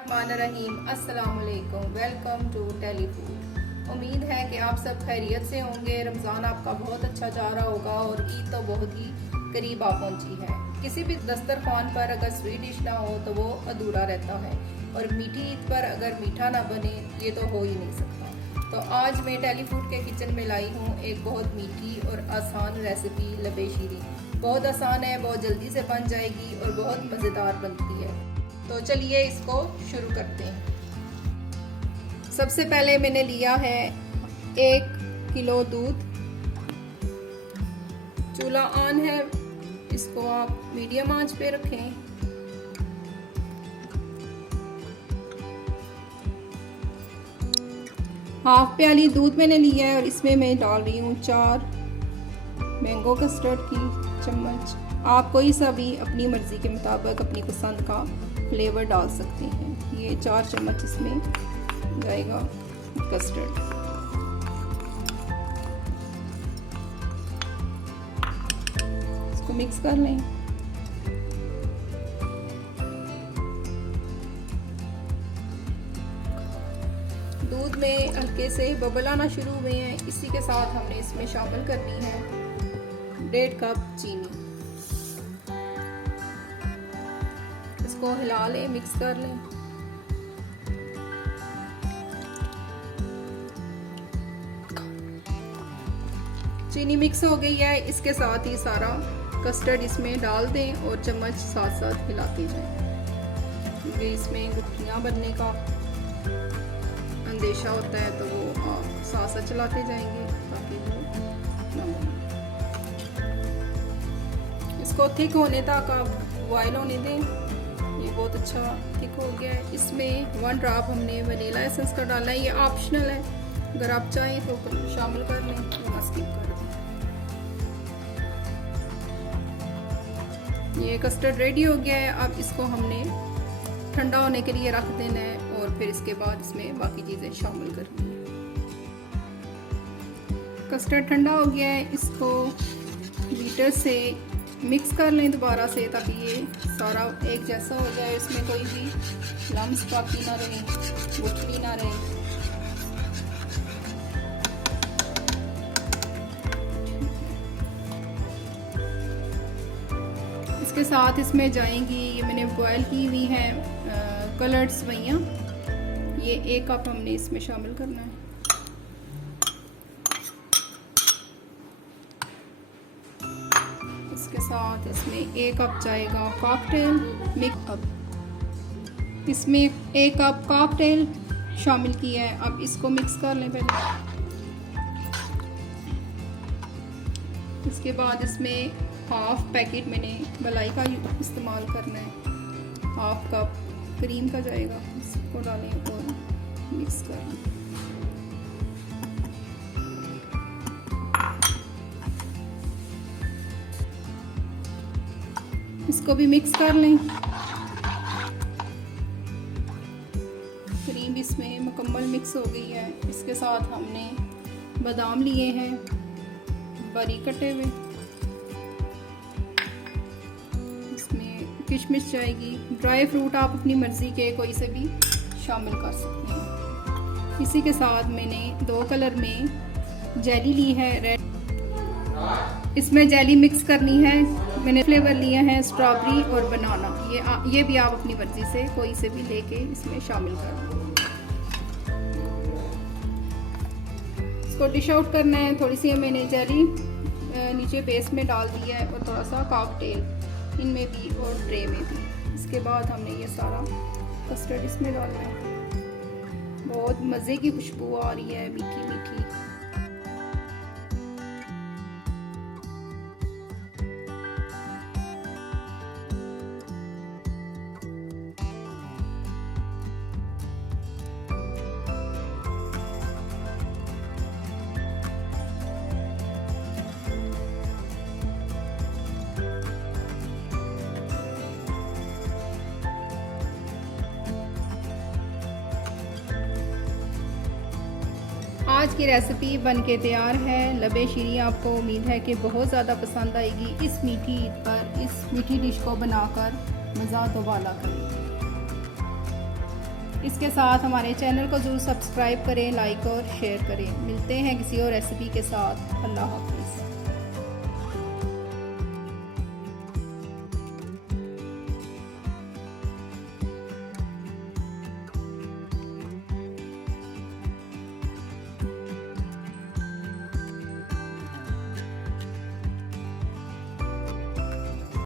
बिस्मिल्लाहिर्रहमानिर्रहीम। अस्सलाम वालेकुम। Welcome to Telefood. उम्मीद है कि आप सब खैरियत से होंगे। रमज़ान आपका बहुत अच्छा जा रहा होगा और ईद तो बहुत ही करीब आ पहुंची है। किसी भी दस्तरखान पर अगर स्वीट डिश ना हो तो वो अधूरा रहता है और मीठी ईद पर अगर मीठा ना बने ये तो हो ही नहीं सकता। तो आज मैं टेलीफूड के किचन में लाई हूँ एक बहुत मीठी और आसान रेसिपी लबे शीरी। बहुत आसान है, बहुत जल्दी से बन जाएगी और बहुत मज़ेदार बनती है। तो चलिए इसको शुरू करते हैं। सबसे पहले मैंने लिया है 1 किलो दूध। चूल्हा ऑन है, इसको आप मीडियम आंच पे रखें। हाफ प्याली दूध मैंने लिया है और इसमें मैं डाल रही हूँ 4 मैंगो कस्टर्ड की चम्मच। आप कोई सा भी अपनी मर्ज़ी के मुताबिक अपनी पसंद का फ्लेवर डाल सकते हैं। ये 4 चम्मच इसमें जाएगा कस्टर्ड। इसको मिक्स कर लें। दूध में हल्के से बबल आना शुरू हुए हैं, इसी के साथ हमने इसमें शामिल करनी है 1.5 कप चीनी। इसको हिला लें, मिक्स कर लें। चीनी मिक्स हो गई है, इसके साथ ही सारा कस्टर्ड इसमें डाल दें और चम्मच साथ साथ हिलाते जाएं, क्योंकि इसमें गुठलियाँ बनने का अंदेशा होता है तो वो आप साथ साथ चलाते जाएंगे ताकि वो ना बने। इसको थिक होने तक आप बॉयल होने दें। ये बहुत अच्छा थिक हो गया है। इसमें 1 ड्रॉप हमने वनीला एसेंस का डालना है, ये ऑप्शनल है, अगर आप चाहें तो शामिल कर लें वरना स्किप कर दें। ये कस्टर्ड रेडी हो गया है। अब इसको हमने ठंडा होने के लिए रख देना है और फिर इसके बाद इसमें बाकी चीज़ें शामिल करनी है। कस्टर्ड ठंडा हो गया है, इसको बीटर से मिक्स कर लें दोबारा से ताकि ये सारा एक जैसा हो जाए, इसमें कोई भी लम्स बाकी ना रहे, गुठली ना रहे। इसके साथ इसमें जाएंगी, ये मैंने बॉयल की हुई है कलर्ड सवैयाँ, ये 1 कप हमने इसमें शामिल करना है। इसके साथ इसमें 1 कप जाएगा कॉकटेल मिक्स। अब इसमें 1 कप कॉकटेल शामिल किया है। अब इसको मिक्स कर लें पहले। इसके बाद इसमें हाफ पैकेट मैंने मलाई का इस्तेमाल करना है, हाफ कप क्रीम का जाएगा, इसको डालें और मिक्स कर लें। इसको भी मिक्स कर लें। क्रीम इसमें मुकम्मल मिक्स हो गई है। इसके साथ हमने बादाम लिए हैं बारीक कटे हुए, इसमें किशमिश जाएगी। ड्राई फ्रूट आप अपनी मर्ज़ी के कोई से भी शामिल कर सकते हैं। इसी के साथ मैंने 2 कलर में जेली ली है रेड, इसमें जेली मिक्स करनी है। मैंने फ्लेवर लिया है स्ट्रॉबेरी और बनाना, ये भी आप अपनी मर्जी से कोई से भी लेके इसमें शामिल कर दें। इसको डिश आउट करना है। थोड़ी सी मैंने जेली नीचे बेस में डाल दिया है और थोड़ा सा कॉकटेल इनमें भी और ट्रे में भी। इसके बाद हमने ये सारा कस्टर्ड इसमें डालना है। बहुत मज़े की खुशबू आ रही है, मीठी मीठी। आज की रेसिपी बनके तैयार है। लबे शीरी आपको उम्मीद है कि बहुत ज़्यादा पसंद आएगी। इस मीठी ईद पर इस मीठी डिश को बनाकर मज़ा दोबाला करें। इसके साथ हमारे चैनल को ज़रूर सब्सक्राइब करें, लाइक और शेयर करें। मिलते हैं किसी और रेसिपी के साथ। अल्लाह हाफिज़।